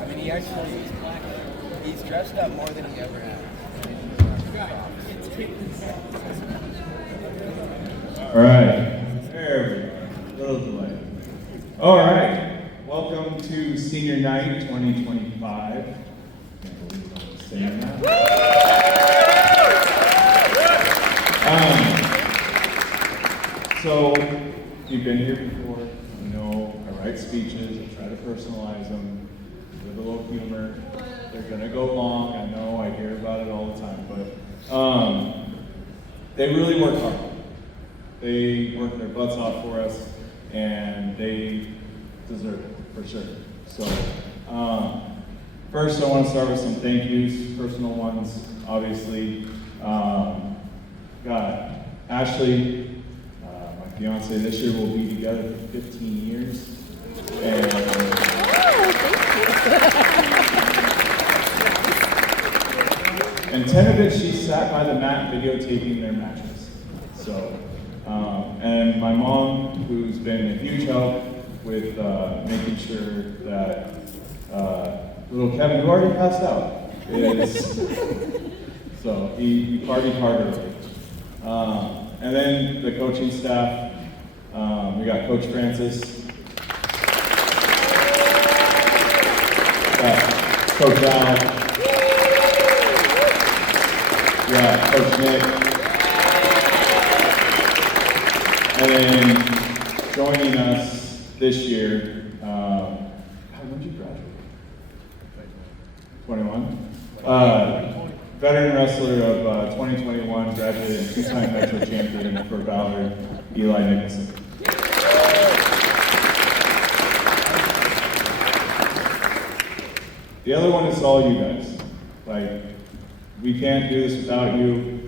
I mean, he's dressed up more than he ever has. All right, there we go. Little delay. All right, welcome to Senior Night 2025. Can't believe I'm saying that. So, if you've been here before, you know I write speeches, I try to personalize them, with a little humor. They're gonna go long, I know, I hear about it all the time, but they really work hard. They work their butts off for us, and they deserve it, for sure. So, first I want to start with some thank yous, personal ones, obviously. Got Ashley, my fiance this year, will be together for 15 years. And 10 of it, she sat by the mat videotaping their matches. So, and my mom, who's been a huge help with making sure that little Kevin, who already passed out, is, so he partied hard early. And then the coaching staff, we got Coach Francis, Coach Al, yeah, Coach Nick, and then joining us this year, when did you graduate? 21? Veteran wrestler of 2021, graduated and two-time Metro champion for Ballard, Eli Nicholson. The other one is all you guys. Like, we can't do this without you.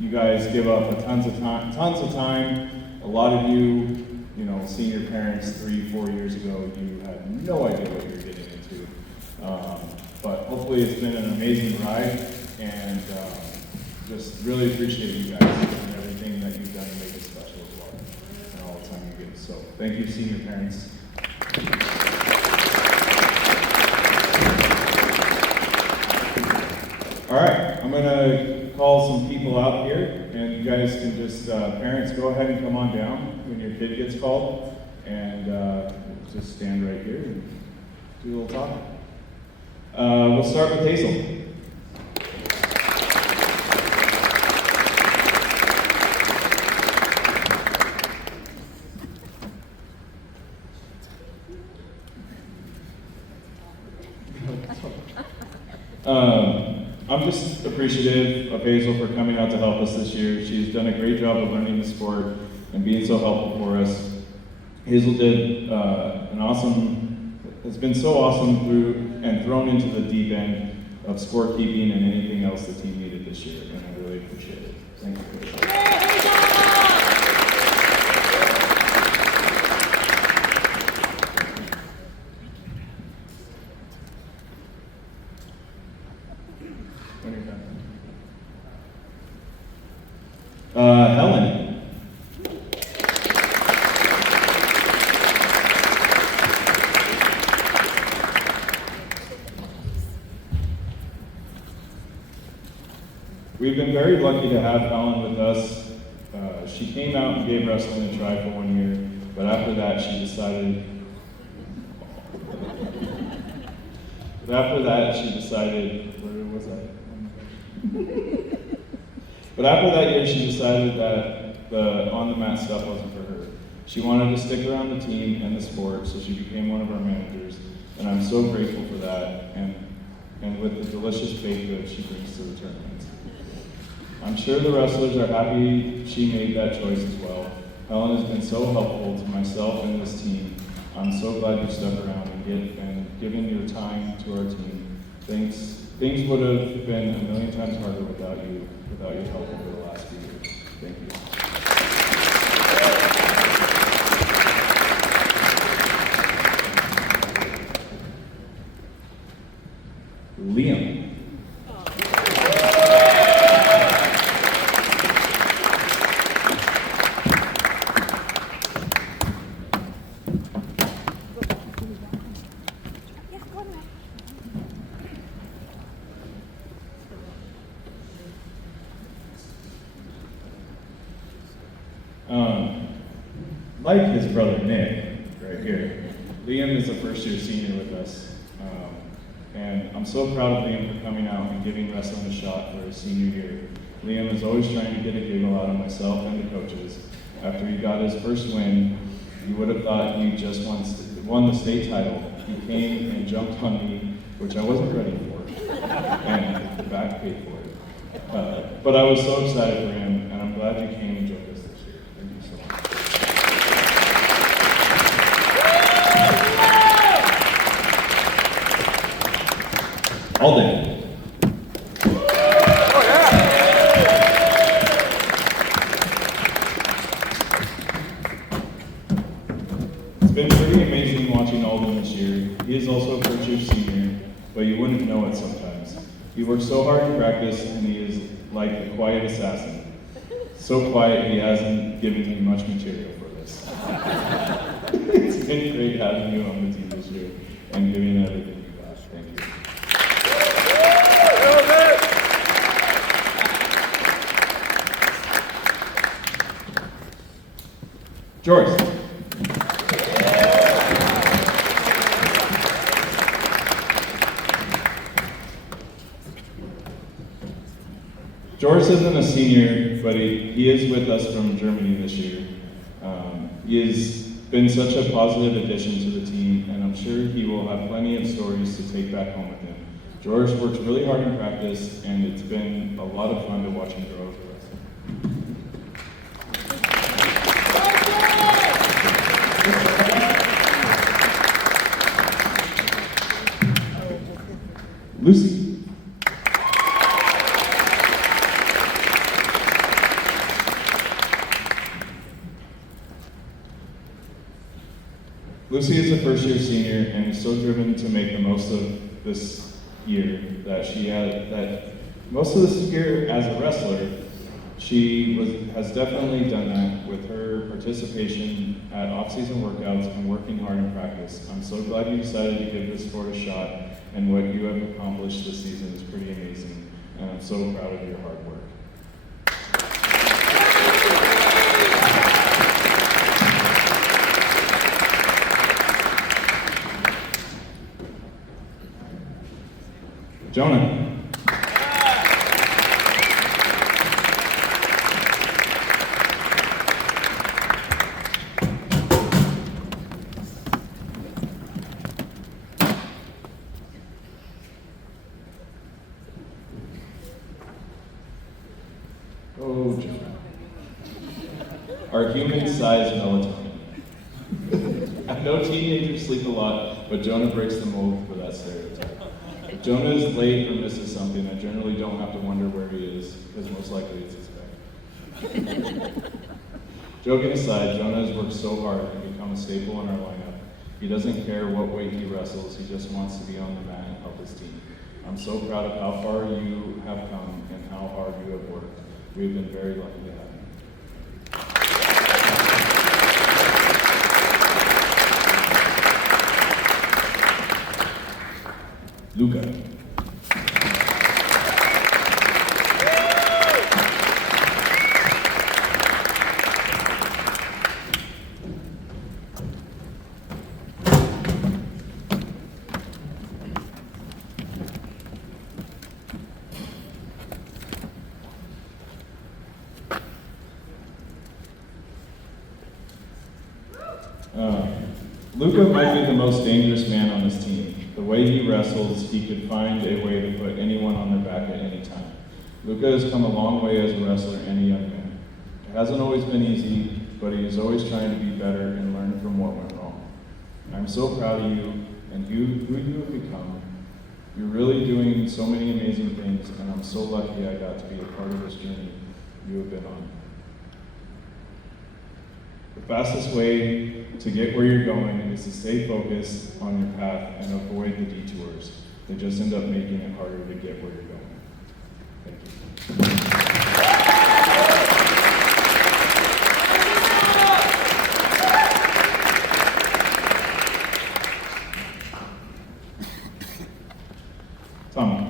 You guys give up tons of time. A lot of you, you know, senior parents 3-4 years ago, you had no idea what you were getting into. But hopefully it's been an amazing ride, and just really appreciate you guys and everything that you've done to make it special as well, and all the time you give. So thank you, senior parents. All right, I'm gonna call some people out here, and you guys can just, parents, go ahead and come on down when your kid gets called, and just stand right here and do a little talking. We'll start with Hazel. I'm just appreciative of Hazel for coming out to help us this year. She's done a great job of learning the sport and being so helpful for us. Hazel did has been so awesome thrown into the deep end of scorekeeping and anything else the team needed this year, and I really appreciate it. Thank you for that. When you're done. Helen. We've been very lucky to have Helen with us. She came out and gave wrestling a try for 1 year, but after that she decided, where was I? But after that year she decided that the on-the-mat stuff wasn't for her. She wanted to stick around the team and the sport, so she became one of our managers, and I'm so grateful for that, and with the delicious baked goods she brings to the tournaments. I'm sure the wrestlers are happy she made that choice as well. Helen has been so helpful to myself and this team. I'm so glad you stuck around and given your time to our team. Things would have been a million times harder without your help over the last few years. Thank you. Liam. like his brother Nick, right here. Liam is a first-year senior with us, and I'm so proud of Liam for coming out and giving wrestling a shot for his senior year. Liam is always trying to get a giggle out of myself and the coaches. After he got his first win, you would have thought he just won the state title. He came and jumped on me, which I wasn't ready for, and the back paid for it. But I was so excited for him, and I'm glad you came and joined us this year. Thank you so much. All day. It's been pretty amazing watching Alden this year. He is also a first-year senior, but you wouldn't know it sometimes. He works so hard in practice, and he is like a quiet assassin. So quiet, he hasn't given me much material for this. It's been great having you on the team this year and giving everything you got. Thank you. George. George isn't a senior, but he is with us from Germany this year. He has been such a positive addition to the team, and I'm sure he will have plenty of stories to take back home with him. George works really hard in practice, and it's been a lot of fun to watch him grow as a wrestler. Lucy. Lucy is a first-year senior and is so driven to make the most of this year that most of this year as a wrestler, has definitely done that with her participation at off-season workouts and working hard in practice. I'm so glad you decided to give this sport a shot, and what you have accomplished this season is pretty amazing, and I'm so proud of your hard work. Jonah. Oh, Jonah. Our human-sized melatonin. I know teenagers sleep a lot, but Jonah breaks the mold for that stereotype. If Jonah is late or misses something, I generally don't have to wonder where he is, because most likely it's his bag. Joking aside, Jonah has worked so hard to become a staple in our lineup. He doesn't care what weight he wrestles, he just wants to be on the mat and help his team. I'm so proud of how far you have come and how hard you have worked. We've been very lucky to have you. Luca. Luca might be the most dangerous man on his team. The way he wrestles, he could find a way to put anyone on their back at any time. Luca has come a long way as a wrestler and a young man. It hasn't always been easy, but he is always trying to be better and learn from what went wrong. I'm so proud of you and who you have become. You're really doing so many amazing things, and I'm so lucky I got to be a part of this journey you have been on. The fastest way to get where you're going is to stay focused on your path and avoid the detours. They just end up making it harder to get where you're going. Thank you. Tommy.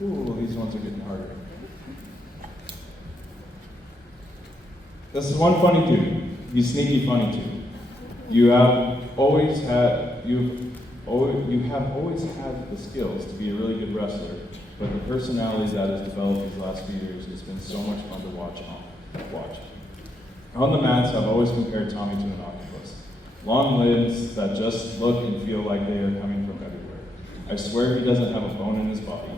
Ooh, these ones are getting harder. This is one funny dude. He's sneaky funny too. You have always had the skills to be a really good wrestler, but the personality that has developed these last few years has been so much fun to watch. On the mats, I've always compared Tommy to an octopus. Long limbs that just look and feel like they are coming from everywhere. I swear he doesn't have a bone in his body.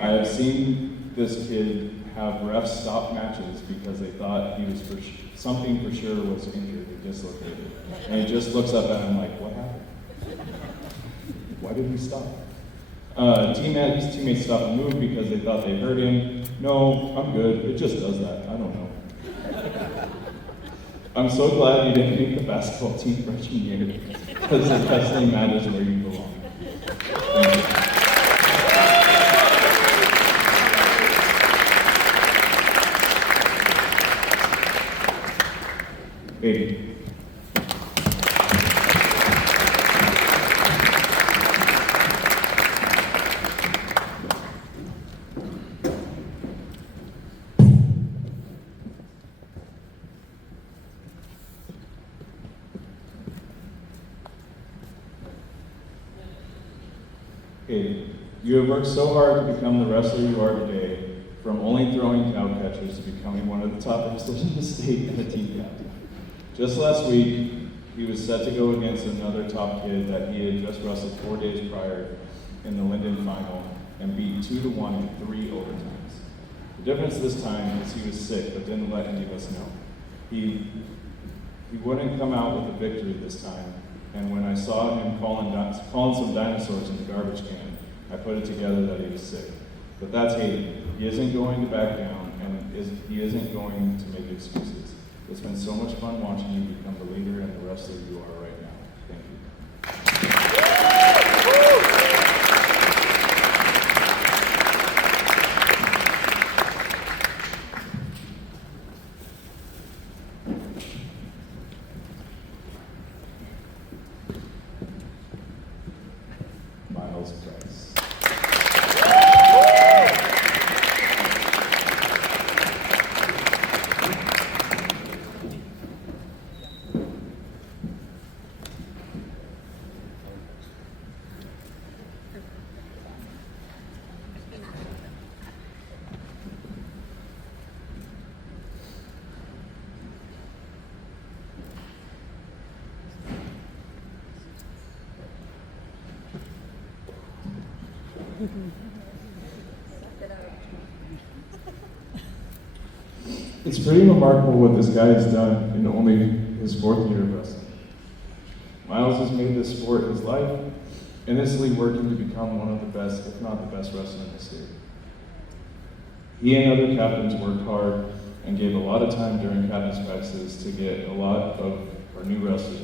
I have seen this kid have refs stop matches because they thought he was something for sure was injured or dislocated. And he just looks up at him like, what happened? Why did we stop? His teammates stopped and moved because they thought they hurt him. No, I'm good. It just does that. I don't know. I'm so glad you didn't make the basketball team freshman year because the wrestling matters where you belong. Thank you. Baby. Hayden, you have worked so hard to become the wrestler you are today, from only throwing cow catchers to becoming one of the top wrestlers in the state and a team captain. Just last week, he was set to go against another top kid that he had just wrestled 4 days prior in the Linden final and beat 2-1 in 3 overtimes. The difference this time is he was sick, but didn't let any of us know. He wouldn't come out with a victory this time, and when I saw him calling some dinosaurs in the garbage can, I put it together that he was sick. But that's Hayden. He isn't going to back down, and he isn't going to make excuses. It's been so much fun watching you become the leader and the wrestler you are right now. Thank you. Miles Price. It's pretty remarkable what this guy has done in only his 4th year of wrestling. Miles has made this sport his life, innocently working to become one of the best, if not the best wrestler in the state. He and other captains worked hard and gave a lot of time during captain's practices to get a lot of our new wrestlers,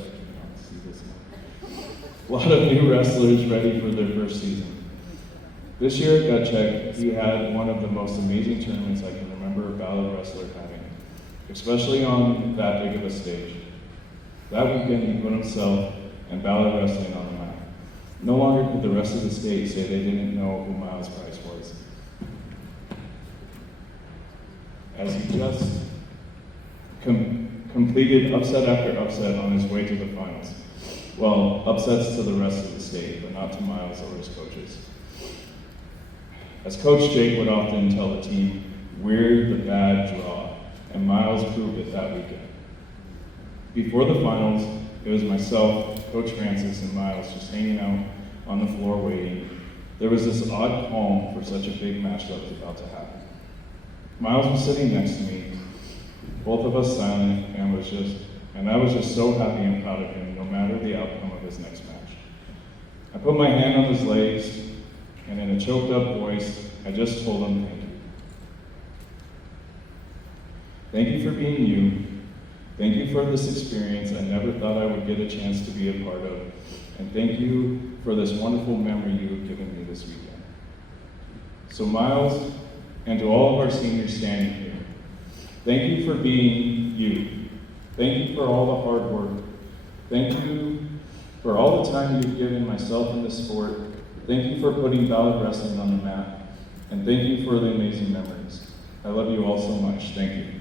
a lot of new wrestlers ready for their first season. This year at Gut Check, he had one of the most amazing tournaments I can remember a Ballard wrestler having, especially on that big of a stage. That weekend he put himself and Ballard wrestling on the map. No longer could the rest of the state say they didn't know who Miles Price was, as he just completed upset after upset on his way to the finals. Well, upsets to the rest of the state, but not to Miles or his coaches. As Coach Jake would often tell the team, we're the bad draw, and Miles proved it that weekend. Before the finals, it was myself, Coach Francis, and Miles just hanging out on the floor waiting. There was this odd calm for such a big match that was about to happen. Miles was sitting next to me, both of us silent, and I was just so happy and proud of him, no matter the outcome of his next match. I put my hand on his legs, and in a choked up voice, I just told him thank you. Thank you for being you. Thank you for this experience I never thought I would get a chance to be a part of. And thank you for this wonderful memory you have given me this weekend. So Miles, and to all of our seniors standing here, thank you for being you. Thank you for all the hard work. Thank you for all the time you've given myself in this sport. Thank you for putting Ballard wrestling on the map. And thank you for the amazing memories. I love you all so much. Thank you.